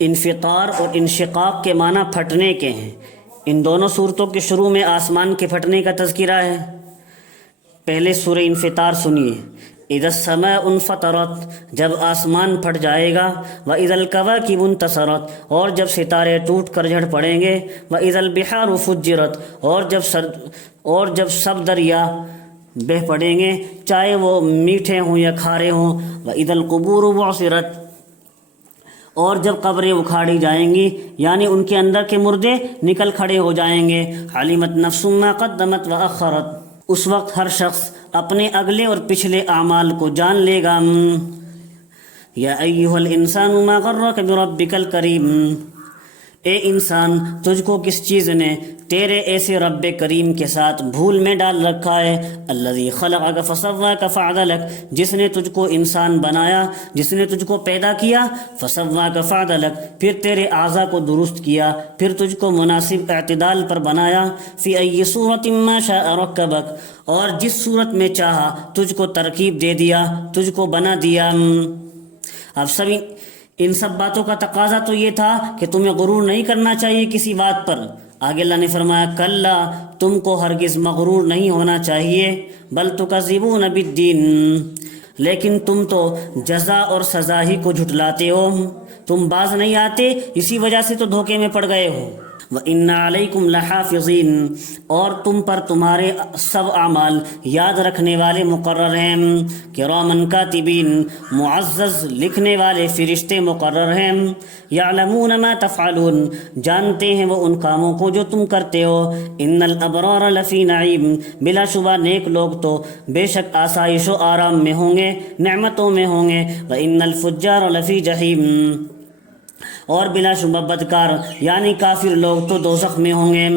انفطار اور انشقاق کے معنی پھٹنے کے ہیں۔ ان دونوں صورتوں کے شروع میں آسمان کے پھٹنے کا تذکرہ ہے۔ پہلے سورہ انفطار سنیے۔ اذا السماء انفطرت، جب آسمان پھٹ جائے گا، واذا الکواکب انتصرت، اور جب ستارے ٹوٹ کر جھڑ پڑیں گے، واذا البحار فجرت، اور جب سب دریا بہہ پڑیں گے، چاہے وہ میٹھے ہوں یا کھارے ہوں، واذا القبور بعثرت، اور جب قبریں اکھاڑی جائیں گی، یعنی ان کے اندر کے مردے نکل کھڑے ہو جائیں گے۔ علمت نفس ما قدمت واخرت، اس وقت ہر شخص اپنے اگلے اور پچھلے اعمال کو جان لے گا۔ یا ایھا الانسان ما غرک بربک الکریم، اے انسان، تجھ کو کس چیز نے تیرے ایسے رب کریم کے ساتھ بھول میں ڈال رکھا ہے؟ الذی خلقک فسواک فعدلک، جس نے تجھ کو انسان بنایا، جس نے تجھ کو پیدا کیا، فسواک فعدلک، پھر تیرے اعضاء کو درست کیا، پھر تجھ کو مناسب اعتدال پر بنایا، فی ای صورت ما شاء رکبک، اور جس صورت میں چاہا تجھ کو ترکیب دے دیا، تجھ کو بنا دیا۔ اب سب ان سب باتوں کا تقاضا تو یہ تھا کہ تمہیں غرور نہیں کرنا چاہیے کسی بات پر۔ آگے اللہ نے فرمایا کلا، تم کو ہرگز مغرور نہیں ہونا چاہیے، بل تکذبون بالدین، لیکن تم تو جزا اور سزا ہی کو جھٹلاتے ہو، تم باز نہیں آتے، اسی وجہ سے تو دھوکے میں پڑ گئے ہو۔ وَإِنَّ عَلَيْكُمْ لَحَافِظِينَ، اور تم پر تمہارے سب اعمال یاد رکھنے والے مقرر ہیں، کِرَامًا کاتبین، معزز لکھنے والے فرشتے مقرر ہیں، یعلمون ما تفعلون، جانتے ہیں وہ ان کاموں کو جو تم کرتے ہو۔ ان الابرار لفی نعیم، بلا شبہ نیک لوگ تو بے شک آسائش و آرام میں ہوں گے، نعمتوں میں ہوں گے۔ وَإِنَّ الفجار لفی جحیم، اور بلا شبہ بدکار یعنی کافر لوگ تو دوزخ میں ہوں گے۔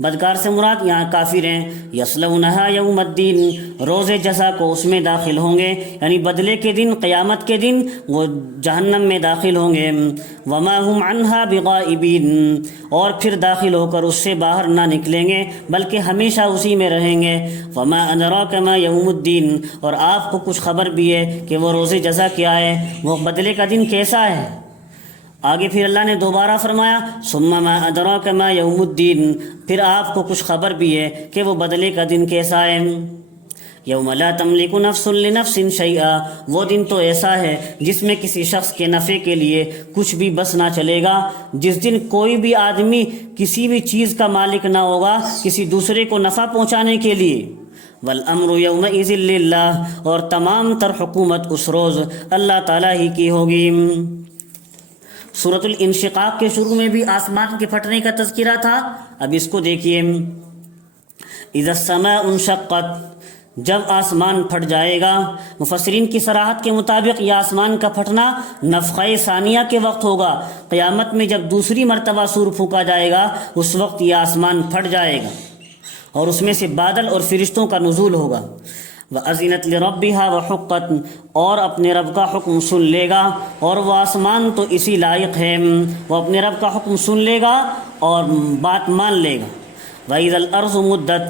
بدکار سے مراد یہاں کافر ہیں۔ یصلونھا یوم الدین، روز جزا کو اس میں داخل ہوں گے، یعنی بدلے کے دن، قیامت کے دن وہ جہنم میں داخل ہوں گے۔ وما ہم عنہا بغائبین، اور پھر داخل ہو کر اس سے باہر نہ نکلیں گے بلکہ ہمیشہ اسی میں رہیں گے۔ وما ادراک ما یوم الدین، اور آپ کو کچھ خبر بھی ہے کہ وہ روز جزا کیا ہے، وہ بدلے کا دن کیسا ہے۔ آگے پھر اللہ نے دوبارہ فرمایا ثم ما ادراک ما یوم الدین، پھر آپ کو کچھ خبر بھی ہے کہ وہ بدلے کا دن کیسا ہے۔ یوم لا تملک نفس لنفس شیئا، وہ دن تو ایسا ہے جس میں کسی شخص کے نفع کے لیے کچھ بھی بس نہ چلے گا، جس دن کوئی بھی آدمی کسی بھی چیز کا مالک نہ ہوگا کسی دوسرے کو نفع پہنچانے کے لیے۔ والامر یومئذ للہ، اور تمام تر حکومت اس روز اللہ تعالیٰ ہی کی ہوگی۔ سورۃ الانشقاق کے شروع میں بھی آسمان کے پھٹنے کا تذکرہ تھا، اب اس کو دیکھیے۔ اذا السماء انشقت، جب آسمان پھٹ جائے گا۔ مفسرین کی صراحت کے مطابق یہ آسمان کا پھٹنا نفخہ ثانیہ کے وقت ہوگا، قیامت میں جب دوسری مرتبہ سور پھونکا جائے گا اس وقت یہ آسمان پھٹ جائے گا اور اس میں سے بادل اور فرشتوں کا نزول ہوگا۔ وَأَذِنَتْ لِرَبِّهَا وَحُقَّتْ، اور اپنے رب کا حکم سن لے گا، اور وہ آسمان تو اسی لائق ہے، وہ اپنے رب کا حکم سن لے گا اور بات مان لے گا۔ وَإِذَا الْأَرْضُ مُدَّتْ،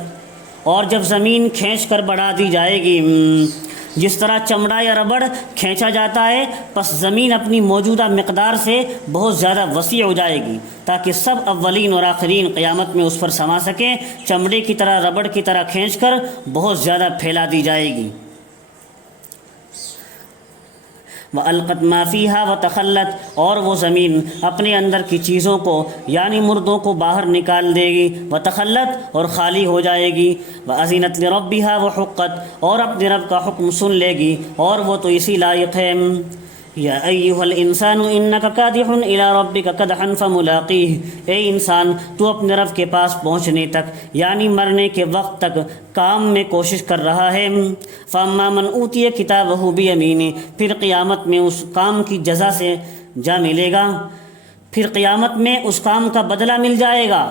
اور جب زمین کھینچ کر بڑھا دی جائے گی، جس طرح چمڑا یا ربڑ کھینچا جاتا ہے، پس زمین اپنی موجودہ مقدار سے بہت زیادہ وسیع ہو جائے گی تاکہ سب اولین اور آخرین قیامت میں اس پر سما سکیں۔ چمڑے کی طرح، ربڑ کی طرح کھینچ کر بہت زیادہ پھیلا دی جائے گی۔ وَأَلْقَتْ مَا فِيهَا وَتَخَلَّتْ، اور وہ زمین اپنے اندر کی چیزوں کو یعنی مردوں کو باہر نکال دے گی۔ وَتَخَلَّتْ، اور خالی ہو جائے گی۔ وَأَذِنَتْ لِرَبِّهَا وَحُقَّتْ، اور اپنے رب کا حکم سن لے گی اور وہ تو اسی لائق ہے۔ یا ایھا الانسان انک کادح الی ربک کدحا فملاقیہ، اے انسان، تو اپنے رب کے پاس پہنچنے تک یعنی مرنے کے وقت تک کام میں کوشش کر رہا ہے۔ فاما من اوتی کتابہ بیمینہ، پھر قیامت میں اس کام کی جزا سے جا ملے گا، پھر قیامت میں اس کام کا بدلہ مل جائے گا۔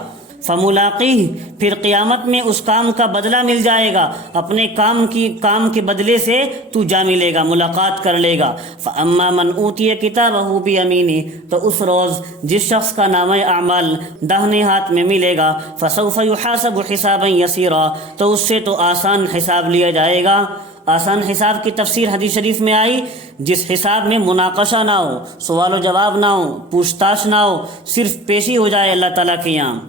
فملاقیہ، پھر قیامت میں اس کام کا بدلہ مل جائے گا، اپنے کام کے بدلے سے تو جا ملے گا، ملاقات کر لے گا۔ فاما من اوتی کتابہ بیمینہ، تو اس روز جس شخص کا نامہ اعمال داہنے ہاتھ میں ملے گا، فسوف یحاسب حسابا یسیرا، تو اس سے تو آسان حساب لیا جائے گا آسان حساب کی تفسیر حدیث شریف میں آئی جس حساب میں مناقشہ نہ ہو، سوال و جواب نہ ہو، پوچھ تاچھ نہ ہو، صرف پیشی ہو جائے اللہ تعالیٰ کے یہاں۔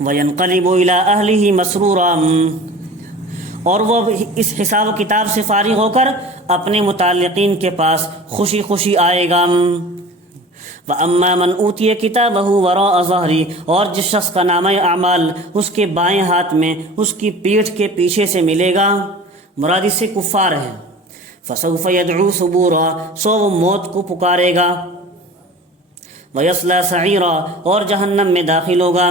وَيَنْقَلِبُ إِلَىٰ أَهْلِهِ مَسْرُورًا، اور وہ اس حساب و کتاب سے فارغ ہو کر اپنے متعلقین کے پاس خوشی خوشی آئے گا۔ وَأَمَّا مَنْ أُوتِيَ كِتَابَهُ وَرَاءَ ظَهْرِهِ، اور جس شخص کا نامہ اعمال اس کے بائیں ہاتھ میں، اس کی پیٹھ کے پیچھے سے ملے گا، مراد اس سے کفار ہے۔ فَسَوْفَ يَدْعُو ثُبُورًا، سو وہ موت کو پکارے گا۔ وَيَصْلَىٰ سَعِيرًا، اور جہنم میں داخل ہوگا۔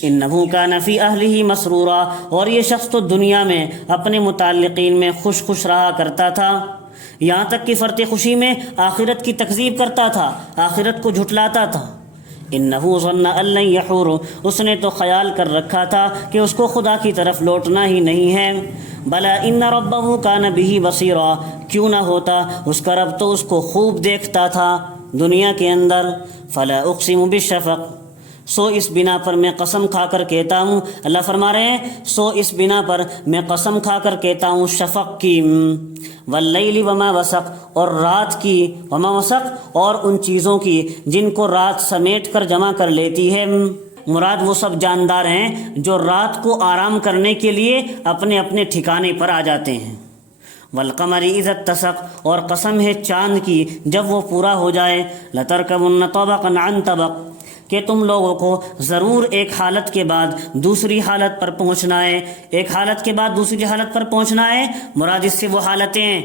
إِنَّهُ كَانَ فِي أَهْلِهِ مَسْرُورًا، اور یہ شخص تو دنیا میں اپنے متعلقین میں خوش خوش رہا کرتا تھا، یہاں تک کہ فرط خوشی میں آخرت کی تکذیب کرتا تھا، آخرت کو جھٹلاتا تھا۔ إِنَّهُ ظَنَّ أَن لَّن يَحُورَ، اس نے تو خیال کر رکھا تھا کہ اس کو خدا کی طرف لوٹنا ہی نہیں ہے۔ بَلَا إِنَّ رَبَّهُ كَانَ بِهِ بَصِيرًا، کیوں نہ ہوتا، اس کا رب تو اس کو خوب دیکھتا تھا دنیا کے اندر۔ فَلَا أُقْسِمُ بِالشَّفَقِ، سو اس بنا پر میں قسم کھا کر کہتا ہوں، اللہ فرما رہے ہیں سو اس بنا پر میں قسم کھا کر کہتا ہوں شفق کی، واللیل وما وسق، اور رات کی، وما وسق، اور ان چیزوں کی جن کو رات سمیٹ کر جمع کر لیتی ہے۔ مراد وہ سب جاندار ہیں جو رات کو آرام کرنے کے لیے اپنے اپنے ٹھکانے پر آ جاتے ہیں۔ والقمر اذا اتسق، اور قسم ہے چاند کی جب وہ پورا ہو جائے۔ لترکبن طبقا عن طبق، کہ تم لوگوں کو ضرور ایک حالت کے بعد دوسری حالت پر پہنچنا ہے، ایک حالت کے بعد دوسری حالت پر پہنچنا ہے، مراد اس سے وہ حالتیں،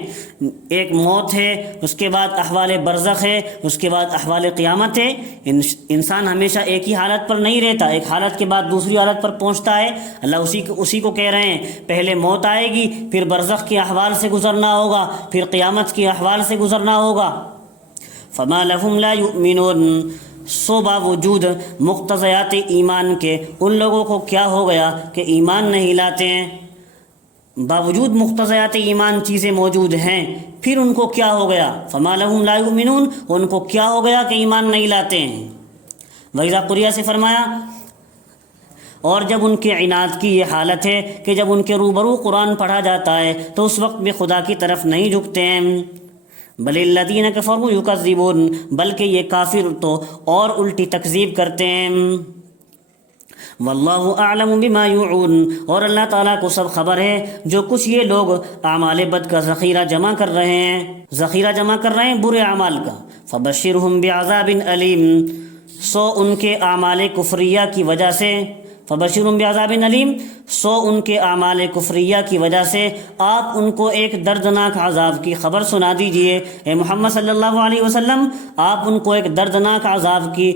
ایک موت ہے، اس کے بعد احوال برزخ ہے، اس کے بعد احوال قیامت ہے۔ انسان ہمیشہ ایک ہی حالت پر نہیں رہتا، ایک حالت کے بعد دوسری حالت پر پہنچتا ہے۔ اللہ اسی کو کہہ رہے ہیں، پہلے موت آئے گی، پھر برزخ کے احوال سے گزرنا ہوگا، پھر قیامت کے احوال سے گزرنا ہوگا۔ فما لهم لا يؤمنون، سو باوجود مقتضیات ایمان کے ان لوگوں کو کیا ہو گیا کہ ایمان نہیں لاتے ہیں۔ باوجود مقتضیات ایمان چیزیں موجود ہیں، پھر ان کو کیا ہو گیا؟ فما لهم لا یؤمنون، ان کو کیا ہو گیا کہ ایمان نہیں لاتے ہیں۔ وَإِذَا قُرِئَ سے فرمایا، اور جب ان کے عناد کی یہ حالت ہے کہ جب ان کے روبرو قرآن پڑھا جاتا ہے تو اس وقت بھی خدا کی طرف نہیں جھکتے ہیں۔ بل الذین کفروا یکذبون، بلکہ یہ کافر تو اور الٹی تکذیب کرتے ہیں۔ واللہ اعلم بما یوعون، اور اللہ تعالیٰ کو سب خبر ہے جو کچھ یہ لوگ اعمال بد کا ذخیرہ جمع کر رہے ہیں، ذخیرہ جمع کر رہے ہیں برے اعمال کا۔ فبشرہم بعذاب علیم، سو ان کے اعمال کفریہ کی وجہ سے، فبشرہم بعذاب علیم، سو ان کے اعمال کفریہ کی وجہ سے آپ ان کو ایک دردناک عذاب کی خبر سنا دیجئے۔ اے محمد صلی اللہ علیہ وسلم، آپ ان کو ایک دردناک عذاب کی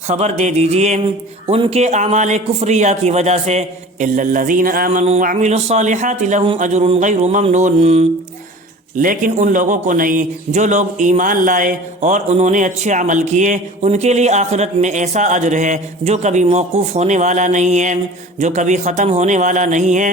خبر دے دیجئے ان کے اعمال کفریہ کی وجہ سے۔ الا الذین آمنوا وعملوا الصالحات لهم اجر غیر ممنون، لیکن ان لوگوں کو نہیں جو لوگ ایمان لائے اور انہوں نے اچھے عمل کیے، ان کے لیے آخرت میں ایسا اجر ہے جو کبھی موقوف ہونے والا نہیں ہے، جو کبھی ختم ہونے والا نہیں ہے۔